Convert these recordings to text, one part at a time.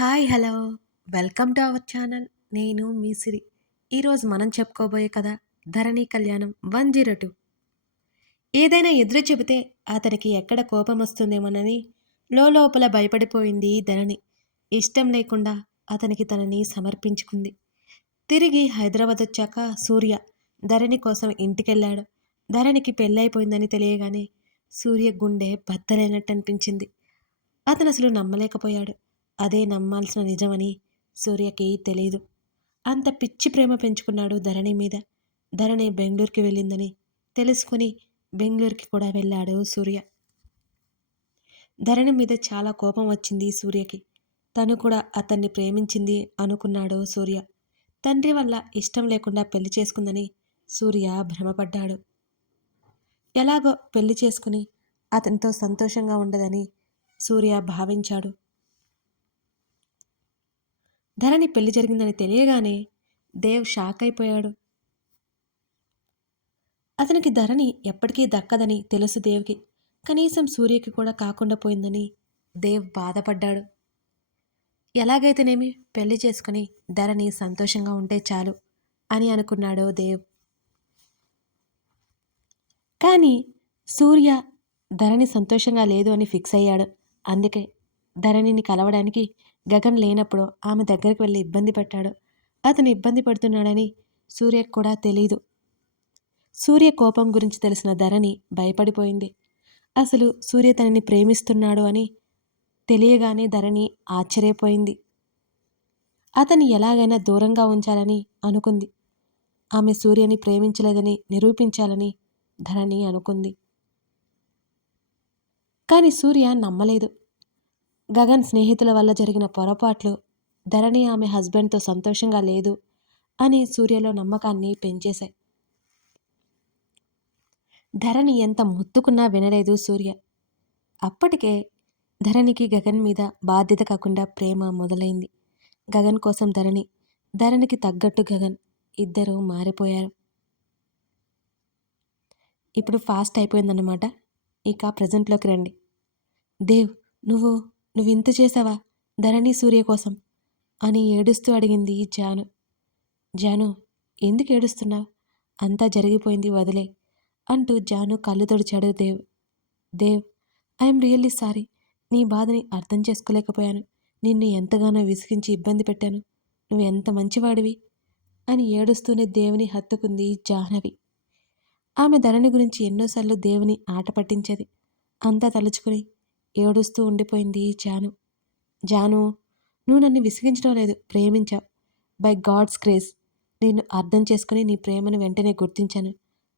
Hi hello. Welcome to our channel. నేను మీ సిరి. ఈరోజు మనం చెప్పుకోబోయే కథ ధరణి కళ్యాణం వన్ జీరో టూ. ఏదైనా ఎదురు చెబితే అతనికి ఎక్కడ కోపం వస్తుందేమోనని లోపల భయపడిపోయింది ధరణి. ఇష్టం లేకుండా అతనికి తనని సమర్పించుకుంది. తిరిగి హైదరాబాద్ వచ్చాక సూర్య ధరణి కోసం ఇంటికెళ్ళాడు. ధరణికి పెళ్ళైపోయిందని తెలియగానే సూర్య గుండె బద్దలైనట్టు అనిపించింది అతను అసలు నమ్మలేకపోయాడు. అదే నమ్మాల్సిన నిజమని సూర్యకి తెలియదు అంత పిచ్చి ప్రేమ పెంచుకున్నాడు ధరణి మీద. ధరణి బెంగళూరుకి వెళ్ళిందని తెలుసుకుని బెంగళూరుకి కూడా వెళ్ళాడు సూర్య. ధరణి మీద చాలా కోపం వచ్చింది సూర్యకి. తను కూడా అతన్ని ప్రేమించింది అనుకున్నాడు సూర్య. తండ్రి వల్ల ఇష్టం లేకుండా పెళ్ళి చేసుకుందని సూర్య భ్రమపడ్డాడు. ఎలాగో పెళ్ళి చేసుకుని అతనితో సంతోషంగా ఉండదని సూర్య భావించాడు. ధరణి పెళ్ళి జరిగిందని తెలియగానే దేవ్ షాక్ అయిపోయాడు. అతనికి ధరణి ఎప్పటికీ దక్కదని తెలుసు దేవ్కి. కనీసం సూర్యకి కూడా కాకుండా పోయిందని దేవ్ బాధపడ్డాడు. ఎలాగైతేనేమి పెళ్ళి చేసుకుని ధరణి సంతోషంగా ఉంటే చాలు అని అనుకున్నాడు దేవ్. కానీ సూర్య ధరణి సంతోషంగా లేదు అని ఫిక్స్ అయ్యాడు. అందుకే ధరణిని కలవడానికి గగన్ లేనప్పుడు ఆమె దగ్గరికి వెళ్ళి ఇబ్బంది పెట్టాడు అతను ఇబ్బంది పడుతున్నాడని సూర్యకు కూడా తెలీదు. సూర్య కోపం గురించి తెలిసిన ధరణి భయపడిపోయింది. అసలు సూర్య తనని ప్రేమిస్తున్నాడు అని తెలియగానే ధరణి ఆశ్చర్యపోయింది. అతన్ని ఎలాగైనా దూరంగా ఉంచాలని అనుకుంది. ఆమె సూర్యని ప్రేమించలేదని నిరూపించాలని ధరణి అనుకుంది. కానీ సూర్య నమ్మలేదు. గగన్ స్నేహితుల వల్ల జరిగిన పొరపాట్లు ధరణి ఆమె హస్బెండ్తో సంతోషంగా లేదు అని సూర్యలో నమ్మకాన్ని పెంచేశాయి. ధరణి ఎంత ముత్తుకున్నా వినలేదు సూర్య. అప్పటికే ధరణికి గగన్ మీద బాధ్యత కాకుండా ప్రేమ మొదలైంది. గగన్ కోసం ధరణి ధరణికి తగ్గట్టు గగన్ ఇద్దరూ మారిపోయారు. ఇప్పుడు ఫాస్ట్ అయిపోయిందన్నమాట. ఇక ప్రజెంట్లోకి రండి. దేవ్ నువ్వు నువ్వింత చేసావా? ధరణి సూర్య కోసం అని ఏడుస్తూ అడిగింది జాను. జాను ఎందుకు ఏడుస్తున్నావు? అంతా జరిగిపోయింది వదిలే అంటూ జాను కళ్ళు తొడిచాడు Dev. Dev I'm really sorry. నీ బాధని అర్థం చేసుకోలేకపోయాను. నిన్ను ఎంతగానో విసిగించి ఇబ్బంది పెట్టాను. నువ్వు ఎంత మంచివాడివి? అని ఏడుస్తూనే దేవుని హత్తుకుంది జాహ్నవి. ఆమె ధరణి గురించి ఎన్నోసార్లు దేవుని ఆట పట్టించేది. అంతా తలుచుకుని ఏడుస్తూ ఉండిపోయింది జాను. జాను నువ్వు నన్ను విసిగించడం లేదు ప్రేమించావు. బై గాడ్స్ క్రేజ్ నేను అర్థం చేసుకుని నీ ప్రేమను వెంటనే గుర్తించాను.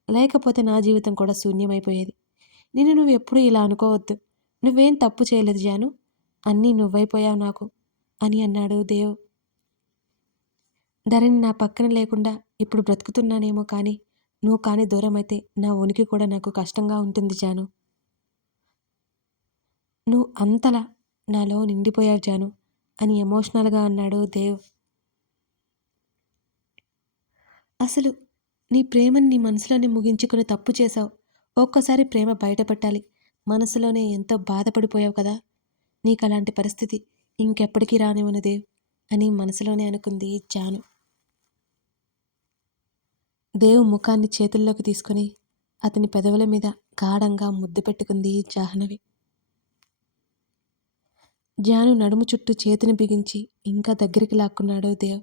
లేకపోతే నా జీవితం కూడా శూన్యమైపోయేది. నేను నువ్వు ఎప్పుడూ ఇలా అనుకోవద్దు. నువ్వేం తప్పు చేయలేదు జాను. అన్నీ నువ్వైపోయావు నాకు అని అన్నాడు దేవ్. ధరణి నా పక్కన లేకుండా ఇప్పుడు బ్రతుకుతున్నానేమో కానీ నువ్వు కానీ దూరం అయితే నా ఉనికి కూడా నాకు కష్టంగా ఉంటుంది జాను. నువ్వు అంతలా నాలో నిండిపోయావు జాను అని ఎమోషనల్గా అన్నాడు దేవ్. అసలు నీ ప్రేమని నీ మనసులోనే ముగించుకుని తప్పు చేశావు. ఒక్కసారి ప్రేమ బయటపెట్టాలి. మనసులోనే ఎంతో బాధపడిపోయావు కదా. నీకు అలాంటి పరిస్థితి ఇంకెప్పటికీ రానివ్వను దేవ్ అని మనసులోనే అనుకుంది జాను. దేవ్ ముఖాన్ని చేతుల్లోకి తీసుకుని అతని పెదవుల మీద గాఢంగా ముద్దు పెట్టుకుంది జాహ్నవి. జాను నడుము చుట్టూ చేతిని బిగించి ఇంకా దగ్గరికి లాక్కున్నాడు దేవ్.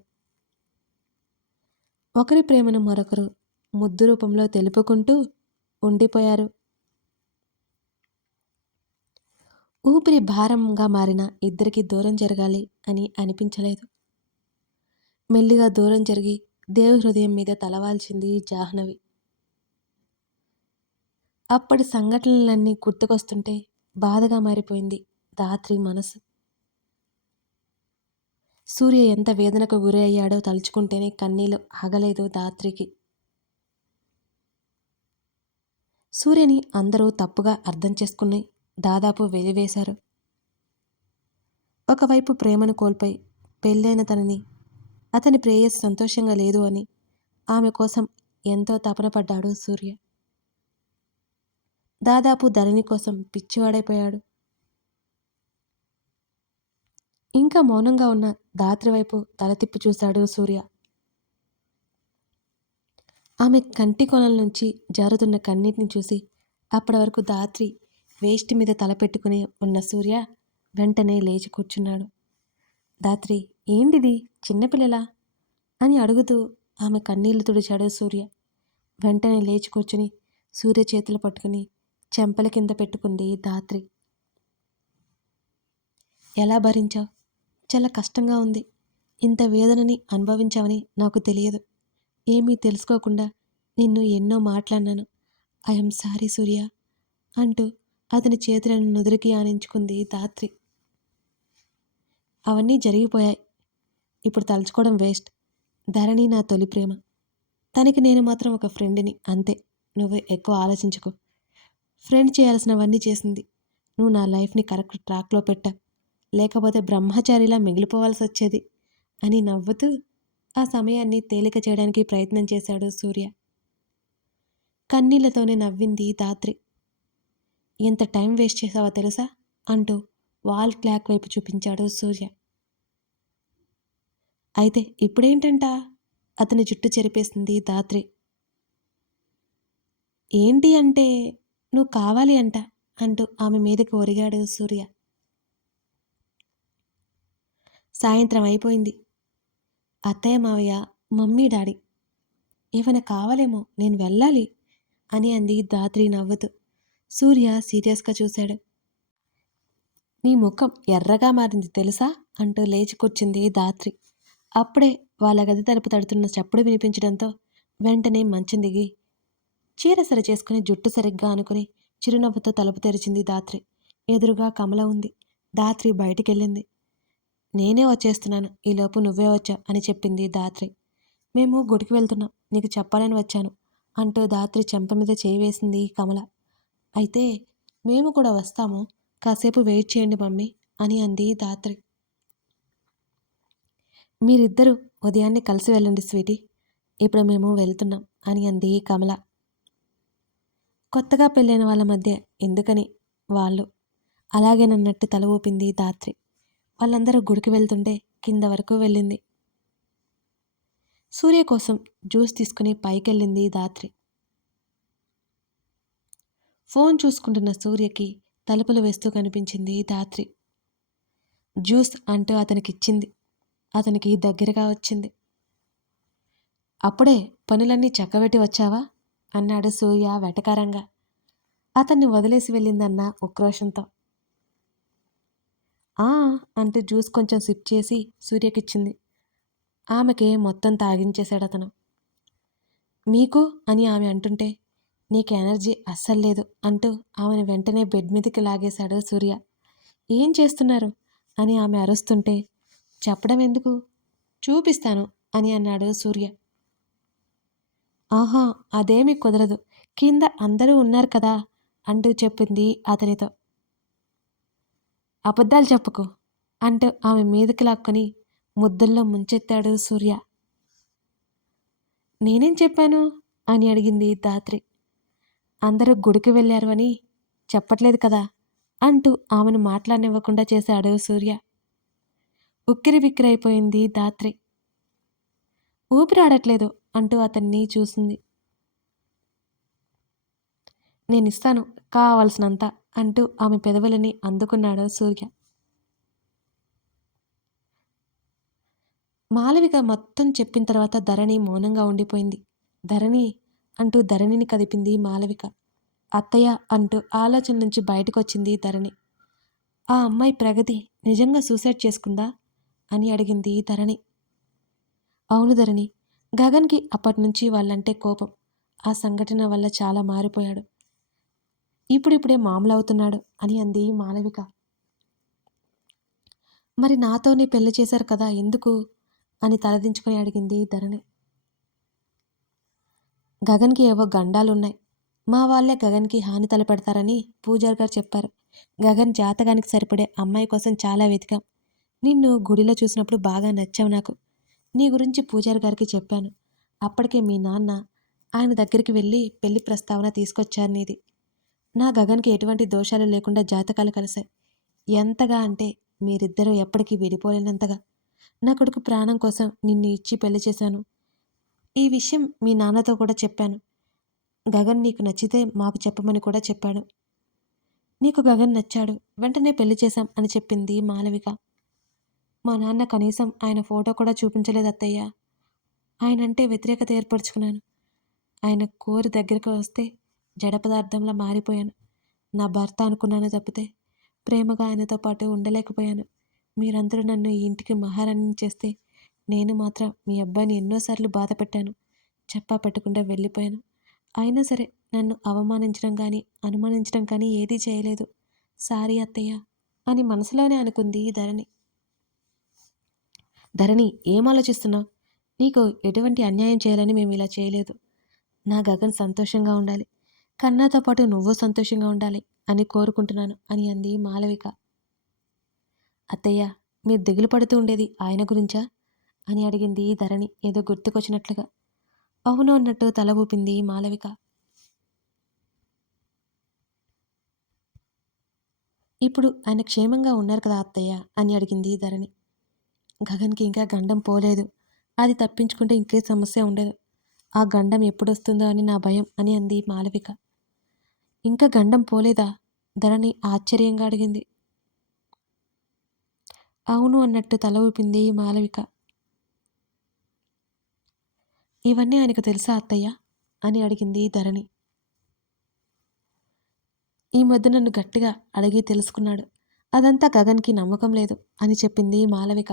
ఒకరి ప్రేమను మరొకరు ముద్దు రూపంలో తెలుపుకుంటూ ఉండిపోయారు. ఊపిరి భారంగా మారిన ఇద్దరికి దూరం జరగాలి అని అనిపించలేదు. మెల్లిగా దూరం జరిగి దేవు హృదయం మీద తలవాల్చింది జాహ్నవి. అప్పటి సంఘటనలన్నీ గుర్తుకొస్తుంటే బాధగా మారిపోయింది దాత్రి మనసు. సూర్య ఎంత వేదనకు గురి అయ్యాడో తలుచుకుంటేనే కన్నీళ్ళు ఆగలేదు దాత్రికి సూర్యని అందరూ తప్పుగా అర్థం చేసుకుని దాదాపు వెలివేశారు. ఒకవైపు ప్రేమను కోల్పోయి పెళ్ళైన తనని అతని ప్రేయస్ సంతోషంగా లేదు అని ఆమె కోసం ఎంతో తపన పడ్డాడు సూర్య. దాదాపు ధరణి కోసం పిచ్చివాడైపోయాడు. ఇంకా మౌనంగా ఉన్న దాత్రి వైపు తల తిప్పి చూశాడు సూర్య. ఆమె కంటి కొనల నుంచి జారుతున్న కన్నీటిని చూసి అప్పటి వరకు దాత్రి వేస్ట్ మీద తల పెట్టుకుని ఉన్న సూర్య వెంటనే లేచి కూర్చున్నాడు. దాత్రి ఏంటిది? చిన్నపిల్లలా అని అడుగుతూ ఆమె కన్నీళ్ళు తుడిచాడు సూర్య. వెంటనే లేచి కూర్చుని సూర్య చేతులు పట్టుకుని చెంపల కింద పెట్టుకుంది దాత్రి. ఎలా భరించావు? చాలా కష్టంగా ఉంది. ఇంత వేదనని అనుభవించావని నాకు తెలియదు. ఏమీ తెలుసుకోకుండా నిన్ను ఎన్నో మాట్లాడినాను. ఐఎమ్ సారీ సూర్య అంటూ అతని చేతులను నుదురికి ఆనించుకుంది ధాత్రి. అవన్నీ జరిగిపోయాయి. ఇప్పుడు తలుచుకోవడం వేస్ట్. ధరణి నా తొలి ప్రేమ. తనకి నేను మాత్రం ఒక ఫ్రెండ్ని అంతే. నువ్వు ఎక్కువ ఆలోచించుకో. ఫ్రెండ్ చేయాల్సినవన్నీ చేసింది. నువ్వు నా లైఫ్ని కరెక్ట్ ట్రాక్లో పెట్టా. లేకపోతే బ్రహ్మచారిలా మిగిలిపోవాల్సి వచ్చేది అని నవ్వుతూ ఆ సమయాన్ని తేలిక చేయడానికి ప్రయత్నం చేశాడు సూర్య. కన్నీళ్ళతోనే నవ్వింది దాత్రి ఎంత టైం వేస్ట్ చేసావో తెలుసా? అంటూ వాల్ క్లాక్ వైపు చూపించాడు సూర్య. అయితే ఇప్పుడేంటంట? అతని జుట్టు చెరిపేసింది దాత్రి ఏంటి అంటే నువ్వు కావాలి అంట అంటూ ఆమె మీదకి ఒరిగాడు సూర్య. సాయంత్రం అయిపోయింది. అత్తయ్య మావయ్య మమ్మీ డాడీ ఏమైనా కావాలేమో నేను వెళ్ళాలి అని అంది దాత్రి నవ్వుతూ. సూర్య సీరియస్గా చూశాడు. నీ ముఖం ఎర్రగా మారింది తెలుసా? అంటూ లేచి కూర్చుంది దాత్రి అప్పుడే వాళ్ళ గది తలుపు తడుతున్న చప్పుడు వినిపించడంతో వెంటనే మంచం దిగి చీర సరి చేసుకుని జుట్టు సరిగ్గా అనుకుని చిరునవ్వుతో తలుపు తెరిచింది దాత్రి ఎదురుగా కమల ఉంది. దాత్రి బయటికెళ్ళింది. నేనే వచ్చేస్తున్నాను. ఈలోపు నువ్వే వచ్చా అని చెప్పింది దాత్రి మేము గుడికి వెళ్తున్నాం. నీకు చెప్పాలని వచ్చాను అంటూ దాత్రి చెంప మీద చేయి వేసింది కమల. అయితే మేము కూడా వస్తాము. కాసేపు వెయిట్ చేయండి మమ్మీ అని అంది దాత్రి మీరిద్దరూ ఉదయాన్నే కలిసి వెళ్ళండి స్వీటీ. ఇప్పుడు మేము వెళ్తున్నాం అని అంది కమల. కొత్తగా పెళ్ళైన వాళ్ళ మధ్య ఎందుకని వాళ్ళు? అలాగేనన్నట్టు తల ఊపింది దాత్రి వాళ్ళందరూ గుడికి వెళ్తుంటే కింద వరకు వెళ్ళింది. సూర్య కోసం జ్యూస్ తీసుకుని పైకెళ్ళింది దాత్రి ఫోన్ చూసుకుంటున్న సూర్యకి తలుపులు వేస్తూ కనిపించింది దాత్రి జ్యూస్ అంటూ అతనికిచ్చింది. అతనికి దగ్గరగా వచ్చింది. అప్పుడే పనులన్నీ చక్కబెట్టి వచ్చావా? అన్నాడు సూర్య వెటకారంగా. అతన్ని వదిలేసి వెళ్ళిందన్న ఉక్రోషంతో. ఆ అంటూ జ్యూస్ కొంచెం సిప్ చేసి సూర్యకిచ్చింది. ఆమెకి మొత్తం తాగించేశాడు అతను. మీకు? అని ఆమె అంటుంటే నీకు ఎనర్జీ అస్సలు లేదు అంటూ ఆమెను వెంటనే బెడ్ మీదకి లాగేశాడు సూర్య. ఏం చేస్తున్నారు? అని ఆమె అరుస్తుంటే చెప్పడం ఎందుకు? చూపిస్తాను అని అన్నాడు సూర్య. ఆహా అదేమీ కుదరదు. కింద అందరూ ఉన్నారు కదా అంటూ చెప్పింది అతనితో. అబద్ధాలు చెప్పుకో అంటూ ఆమె మీదకి లాక్కొని ముద్దుల్లో ముంచెత్తాడు సూర్య. నేనేం చెప్పాను? అని అడిగింది దాత్రి అందరూ గుడికి వెళ్ళారు అని చెప్పట్లేదు కదా అంటూ ఆమెను మాట్లాడనివ్వకుండా చేశాడు సూర్య. ఉక్కిరి బిక్కిరైపోయింది దాత్రి ఊపిరాడట్లేదు అంటూ అతన్ని చూసింది. నేనిస్తాను కావలసినంత. అంటూ ఆమె పెదవులని అందుకున్నాడు సూర్య. మాలవిక మొత్తం చెప్పిన తర్వాత ధరణి మౌనంగా ఉండిపోయింది. ధరణి అంటూ ధరణిని కదిపింది మాలవిక. అత్తయ్య అంటూ ఆలోచన నుంచి బయటకు వచ్చింది ధరణి. ఆ అమ్మాయి ప్రగతి నిజంగా సూసైడ్ చేసుకుందా? అని అడిగింది ధరణి. అవును ధరణి గగన్కి అప్పటి నుంచి వాళ్ళంటే కోపం. ఆ సంఘటన వల్ల చాలా మారిపోయాడు. ఇప్పుడిప్పుడే మామూలు అవుతున్నాడు అని అంది మాలవిక. మరి నాతోనే పెళ్ళి చేశారు కదా ఎందుకు? అని తలదించుకొని అడిగింది ధరణి. గగన్కి ఏవో గండాలున్నాయి. మా వాళ్ళే గగన్కి హాని తలపెడతారని పూజారి గారు చెప్పారు. గగన్ జాతకానికి సరిపడే అమ్మాయి కోసం చాలా వెతికాం. నిన్ను గుడిలో చూసినప్పుడు బాగా నచ్చావు నాకు. నీ గురించి పూజారి గారికి చెప్పాను. అప్పటికే మీ నాన్న ఆయన దగ్గరికి వెళ్ళి పెళ్ళి ప్రస్తావన తీసుకొచ్చారు నీది. నా గగన్కి ఎటువంటి దోషాలు లేకుండా జాతకాలు కలిశాయి. ఎంతగా అంటే మీరిద్దరూ ఎప్పటికీ విడిపోలేనంతగా. నా కొడుకు ప్రాణం కోసం నిన్ను ఇచ్చి పెళ్ళి చేశాను. ఈ విషయం మీ నాన్నతో కూడా చెప్పాను. గగన్ నీకు నచ్చితే మాకు చెప్పమని కూడా చెప్పాడు. నీకు గగన్ నచ్చాడు. వెంటనే పెళ్ళి చేశాం అని చెప్పింది మాలవిక. మా నాన్న కనీసం ఆయన ఫోటో కూడా చూపించలేదు అత్తయ్య. ఆయనంటే వ్యతిరేకత ఏర్పరచుకున్నాను. ఆయన కోరి దగ్గరకు వస్తే జడ పదార్థంలా మారిపోయాను. నా భర్త అనుకున్నాను తప్పితే ప్రేమగా ఆయనతో పాటు ఉండలేకపోయాను. మీరందరూ నన్ను ఈ ఇంటికి మహారాణిని చేస్తే నేను మాత్రం మీ అబ్బాయిని ఎన్నోసార్లు బాధ పెట్టాను చెప్పా పెట్టకుండా వెళ్ళిపోయాను. అయినా సరే నన్ను అవమానించడం కానీ అనుమానించడం కానీ ఏదీ చేయలేదు. సారీ అత్తయ్య అని మనసులోనే అనుకుంది ధరణి. ధరణి ఏం ఆలోచిస్తున్నావు? నీకు ఎటువంటి అన్యాయం చేయాలని మేము ఇలా చేయలేదు. నా గగన్ సంతోషంగా ఉండాలి. కన్నాతో పాటు నువ్వు సంతోషంగా ఉండాలి అని కోరుకుంటున్నాను అని అంది మాలవిక. అత్తయ్య మీరు దిగులు పడుతూ ఉండేది ఆయన గురించా? అని అడిగింది ధరణి ఏదో గుర్తుకొచ్చినట్లుగా. అవును అన్నట్టు తల ఊపింది మాలవిక. ఇప్పుడు ఆయన క్షేమంగా ఉన్నారు కదా అత్తయ్య? అని అడిగింది ధరణి. గగన్కి ఇంకా గండం పోలేదు. అది తప్పించుకుంటే ఇంకే సమస్య ఉండదు. ఆ గండం ఎప్పుడొస్తుందో అని నా భయం అని అంది మాలవిక. ఇంకా గండం పోలేదా? ధరణి ఆశ్చర్యంగా అడిగింది. అవును అన్నట్టు తల ఊపింది మాలవిక. ఇవన్నీ ఆయనకు తెలుసా అత్తయ్య? అని అడిగింది ధరణి. ఈ మధ్య నన్ను గట్టిగా అడిగి తెలుసుకున్నాడు. అదంతా గగన్కి నమ్మకం లేదు అని చెప్పింది మాలవిక.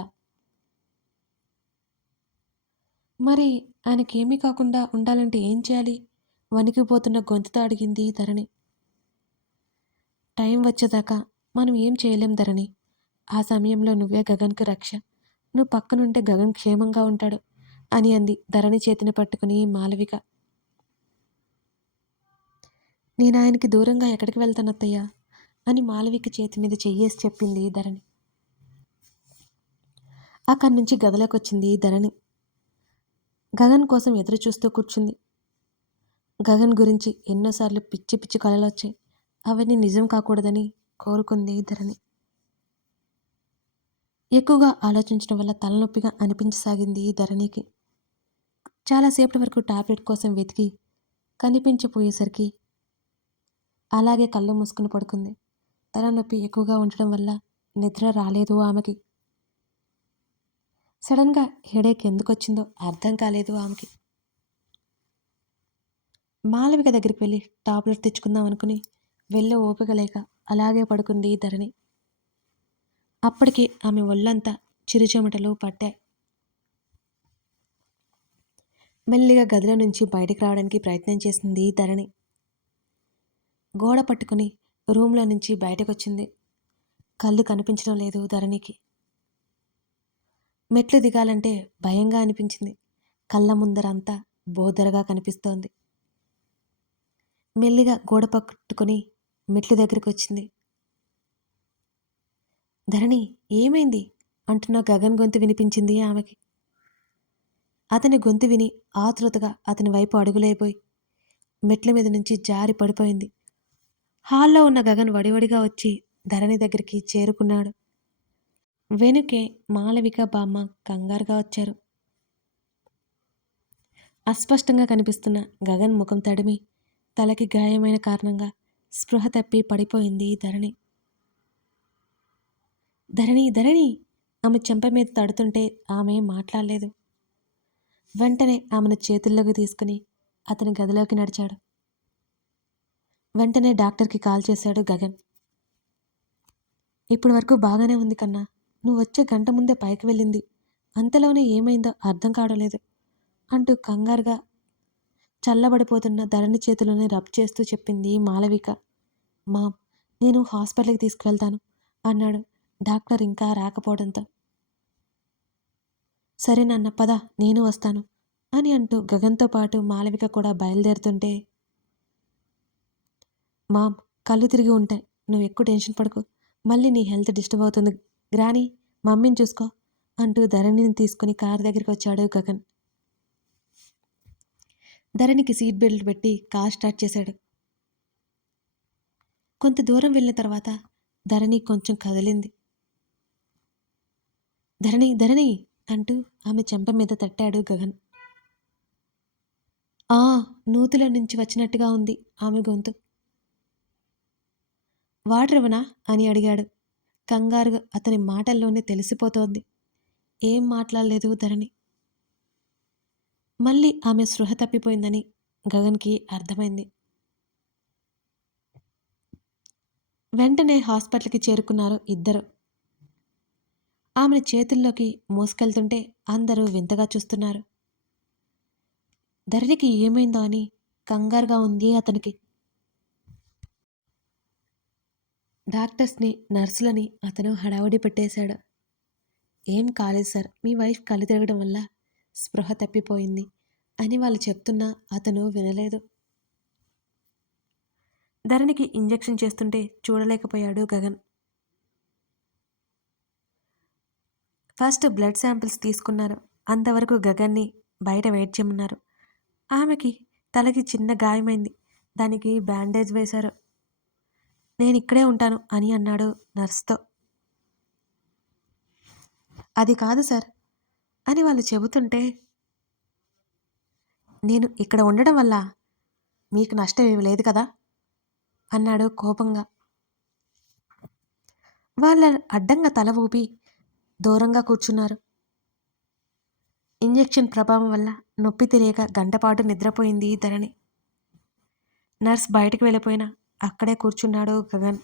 మరి ఆయనకేమీ కాకుండా ఉండాలంటే ఏం చేయాలి? వణికిపోతున్న గొంతుతో అడిగింది ధరణి. టైం వచ్చేదాకా మనం ఏం చేయలేం ధరణి. ఆ సమయంలో నువ్వే గగన్కు రక్ష. నువ్వు పక్కనుంటే గగన్ క్షేమంగా ఉంటాడు అని అంది ధరణి చేతిని పట్టుకుని మాలవిక. నేను ఆయనకి దూరంగా ఎక్కడికి వెళ్తాను అత్తయ్య? అని మాలవిక చేతి మీద చెయ్యేసి చెప్పింది ధరణి. అక్కడి నుంచి గదిలోకి వచ్చింది ధరణి. గగన్ కోసం ఎదురు చూస్తూ కూర్చుంది. గగన్ గురించి ఎన్నోసార్లు పిచ్చి పిచ్చి కళలు వచ్చాయి అవన్నీ నిజం కాకూడదని కోరుకుంది ధరణి. ఎక్కువగా ఆలోచించడం వల్ల తలనొప్పిగా అనిపించసాగింది ధరణికి. చాలాసేపటి వరకు టాబ్లెట్ కోసం వెతికి కనిపించిపోయేసరికి అలాగే కళ్ళు మూసుకుని పడుకుంది. తలనొప్పి ఎక్కువగా ఉండడం వల్ల నిద్ర రాలేదు ఆమెకి. సడన్గా హెడేక్ ఎందుకు వచ్చిందో అర్థం కాలేదు ఆమెకి. మాలవిక దగ్గరికి వెళ్ళి టాబ్లెట్ తెచ్చుకుందాం అనుకుని వెళ్ళ ఓపిక లేక అలాగే పడుకుంది ధరణి. అప్పటికి ఆమె ఒళ్ళంతా చిరుచెమటలు పట్టాయి మెల్లిగా గదిలో నుంచి బయటికి రావడానికి ప్రయత్నం చేసింది ధరణి. గోడ పట్టుకుని రూమ్లో నుంచి బయటకు వచ్చింది కళ్ళు కనిపించడం లేదు ధరణికి. మెట్లు దిగాలంటే భయంగా అనిపించింది. కళ్ళ ముందరంతా బోదరగా కనిపిస్తోంది. మెల్లిగా గోడ పట్టుకొని మెట్లు దగ్గరికి వచ్చింది ధరణి ఏమైంది? అంటున్న గగన్ గొంతు వినిపించింది ఆమెకి. అతని గొంతు విని ఆతృతగా అతని వైపు అడుగులైపోయి మెట్ల మీద నుంచి జారి పడిపోయింది. హాల్లో ఉన్న గగన్ వడివడిగా వచ్చి ధరణి దగ్గరికి చేరుకున్నాడు. వెనుకే మాలవిక బామ్మ కంగారుగా వచ్చారు. అస్పష్టంగా కనిపిస్తున్న గగన్ ముఖం తడిమి తలకి గాయమైన కారణంగా స్పృహ తప్పి పడిపోయింది ధరణి. ధరణి ధరణి! ఆమె చెంప మీద తడుతుంటే ఆమె మాట్లాడలేదు. వెంటనే ఆమెను చేతుల్లోకి తీసుకుని అతని గదిలోకి నడిచాడు. వెంటనే డాక్టర్కి కాల్ చేశాడు గగన్. ఇప్పటి వరకు బాగానే ఉంది కన్నా నువ్వు వచ్చే గంట ముందే పైకి వెళ్ళింది. అంతలోనే ఏమైందో అర్థం కావడలేదు అంటూ కంగారుగా చల్లబడిపోతున్న ధరణి చేతులను రబ్ చేస్తూ చెప్పింది మాలవిక. మా నేను హాస్పిటల్కి తీసుకువెళ్తాను అన్నాడు డాక్టర్ ఇంకా రాకపోవడంతో. సరే నాన్న పద నేను వస్తాను అని అంటూ గగన్తో పాటు మాలవిక కూడా బయలుదేరుతుంటే మామ్ కళ్ళు తిరిగి ఉంటాయి నువ్వు ఎక్కువ టెన్షన్ పడకు మళ్ళీ నీ హెల్త్ డిస్టర్బ్ అవుతుంది గ్రాని మమ్మీని చూసుకో అంటూ ధరణిని తీసుకుని కారు దగ్గరికి వచ్చాడు గగన్. ధరణికి సీట్ బెల్ట్ పెట్టి కార్ స్టార్ట్ చేశాడు. కొంత దూరం వెళ్ళిన తర్వాత ధరణి కొంచెం కదిలింది. ధరణి ధరణి అంటూ ఆమె చెంప మీద తట్టాడు గగన్. ఆ నూతుల నుంచి వచ్చినట్టుగా ఉంది ఆమె గొంతు. వాటరవనా అని అడిగాడు. కంగారు అతని మాటల్లోనే తెలిసిపోతోంది. ఏం మాట్లాడలేదు ధరణి. మళ్ళీ ఆమె స్పృహ తప్పిపోయిందని గగన్కి అర్థమైంది. వెంటనే హాస్పిటల్కి చేరుకున్నారు ఇద్దరు. ఆమెను చేతుల్లోకి మోసుకెళ్తుంటే అందరూ వింతగా చూస్తున్నారు. ధరణికి ఏమైందో అని కంగారుగా ఉంది అతనికి. డాక్టర్స్ని నర్సులని అతను హడావుడి పెట్టేశాడు. ఏం కాలేదు సార్ మీ వైఫ్ కళ్ళు తిరగడం వల్ల స్పృహ తప్పిపోయింది అని వాళ్ళు చెప్తున్నా అతను వినలేదు. ధరణికి ఇంజెక్షన్ చేస్తుంటే చూడలేకపోయాడు గగన్. ఫస్ట్ బ్లడ్ శాంపిల్స్ తీసుకున్నారు. అంతవరకు గగన్ని బయట వెయిట్ చేయమన్నారు. ఆమెకి తలకి చిన్న గాయమైంది. దానికి బ్యాండేజ్ వేశారు. నేను ఇక్కడే ఉంటాను అని అన్నాడు నర్స్తో. అది కాదు సార్ అని వాళ్ళు చెబుతుంటే నేను ఇక్కడ ఉండడం వల్ల మీకు నష్టం ఏమి లేదు కదా? అన్నాడు కోపంగా. వాళ్ళ అడ్డంగా తల ఊపి దూరంగా కూర్చున్నారు. ఇంజెక్షన్ ప్రభావం వల్ల నొప్పి తెలియక గంటపాటు నిద్రపోయింది ధరణి. నర్స్ బయటకు వెళ్ళిపోయినా అక్కడే కూర్చున్నాడు గగన్.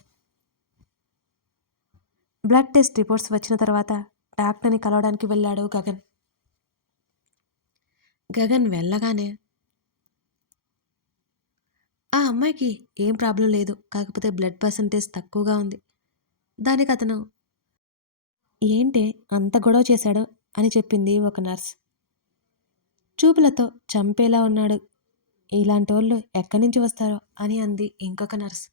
బ్లడ్ టెస్ట్ రిపోర్ట్స్ వచ్చిన తర్వాత డాక్టర్ని కలవడానికి వెళ్ళాడు గగన్. గగన్ వెళ్ళగానే ఆ అమ్మాయికి ఏం ప్రాబ్లం లేదు. కాకపోతే బ్లడ్ పర్సంటేజ్ తక్కువగా ఉంది. దానికి అతను ఏంటే అంత గొడవ చేశాడు? అని చెప్పింది ఒక నర్స్. చూపులతో చంపేలా ఉన్నాడు. ఇలాంటి వాళ్ళు ఎక్కడి నుంచి వస్తారో? అని అంది ఇంకొక నర్స్.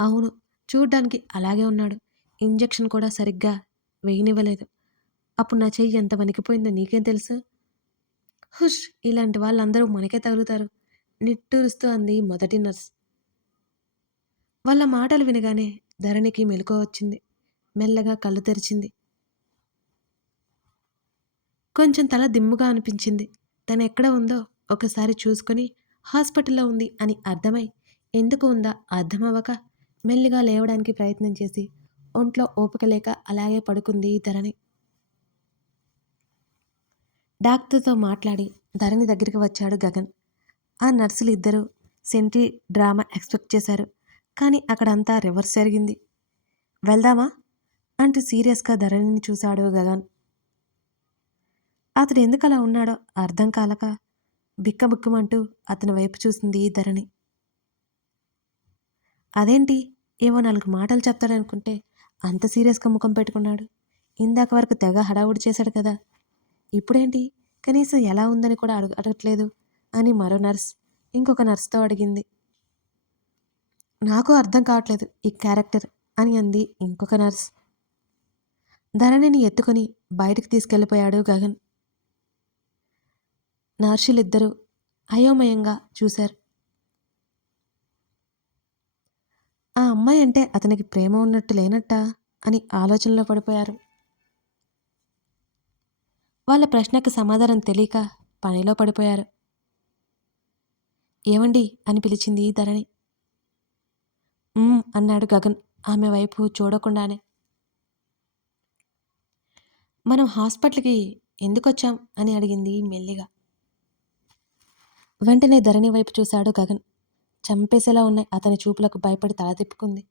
అవును చూడ్డానికి అలాగే ఉన్నాడు. ఇంజెక్షన్ కూడా సరిగ్గా వేయనివ్వలేదు. అప్పుడు నా చెయ్యి ఎంత వణికిపోయిందో నీకేం తెలుసు? హుష్! ఇలాంటి వాళ్ళందరూ మనకే తగులుతారు. నిట్టూరుస్తూ అంది మొదటి నర్స్. వాళ్ళ మాటలు వినగానే ధరణికి మెలకువ వచ్చింది. మెల్లగా కళ్ళు తెరిచింది. కొంచెం తల దిమ్ముగా అనిపించింది. తను ఎక్కడ ఉందో ఒకసారి చూసుకొని హాస్పిటల్లో ఉంది అని అర్థమై ఎందుకు ఉందా అర్థమవ్వక మెల్లిగా లేవడానికి ప్రయత్నం చేసి ఒంట్లో ఓపిక లేక అలాగే పడుకుంది ధరణి. డాక్టర్తో మాట్లాడి ధరణి దగ్గరికి వచ్చాడు గగన్. ఆ నర్సులు ఇద్దరు సెంటి డ్రామా ఎక్స్పెక్ట్ చేశారు. కానీ అక్కడంతా రివర్స్ జరిగింది. వెళ్దామా? అంటూ సీరియస్గా ధరణిని చూశాడు గగన్. అతడు ఎందుకు అలా ఉన్నాడో అర్థం కాలక బిక్కబుక్కమంటూ అతని వైపు చూసింది ధరణి. అదేంటి? ఏవో నాలుగు మాటలు చెప్తాడనుకుంటే అంత సీరియస్గా ముఖం పెట్టుకున్నాడు. ఇందాక వరకు తెగ హడావుడి చేశాడు కదా. ఇప్పుడేంటి? కనీసం ఎలా ఉందని కూడా అడగ అడగట్లేదు అని మరో నర్స్ ఇంకొక నర్స్తో అడిగింది. నాకు అర్థం కావట్లేదు ఈ క్యారెక్టర్ అని అంది ఇంకొక నర్స్. ధరణిని ఎత్తుకొని బయటకు తీసుకెళ్ళిపోయాడు గగన్. నర్సులిద్దరూ అయోమయంగా చూశారు. ఆ అమ్మాయి అంటే అతనికి ప్రేమ ఉన్నట్టు లేనట్టా? అని ఆలోచనలో పడిపోయారు. వాళ్ళ ప్రశ్నకు సమాధానం తెలియక పనిలో పడిపోయారు. ఏమండి? అని పిలిచింది ధరణి. అన్నాడు గగన్ ఆమె వైపు చూడకుండానే. మనం హాస్పిటల్కి ఎందుకొచ్చాం? అని అడిగింది మెల్లిగా. వెంటనే ధరణి వైపు చూశాడు గగన్. చంపేసేలా ఉన్నాయి. అతని చూపులకు భయపడి తల తిప్పుకుంది.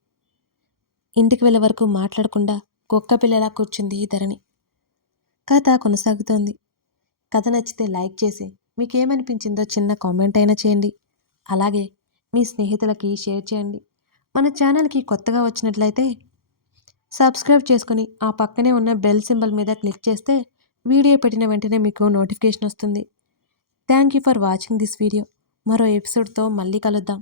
ఇంటికి వెళ్ళే వరకు మాట్లాడకుండా కుక్క పిల్లలా కూర్చుంది ధరణి. కథ కొనసాగుతోంది. కథ నచ్చితే లైక్ చేసి మీకేమనిపించిందో చిన్న కామెంట్ అయినా చేయండి. అలాగే మీ స్నేహితులకి షేర్ చేయండి. మన ఛానల్కి కొత్తగా వచ్చినట్లయితే సబ్స్క్రైబ్ చేసుకొని ఆ పక్కనే ఉన్న బెల్ సింబల్ మీద క్లిక్ చేస్తే వీడియో పెట్టిన వెంటనే మీకు నోటిఫికేషన్ వస్తుంది. Thank you for watching this video. మరో ఎపిసోడ్తో మళ్ళీ కలుద్దాం.